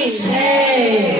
Michel.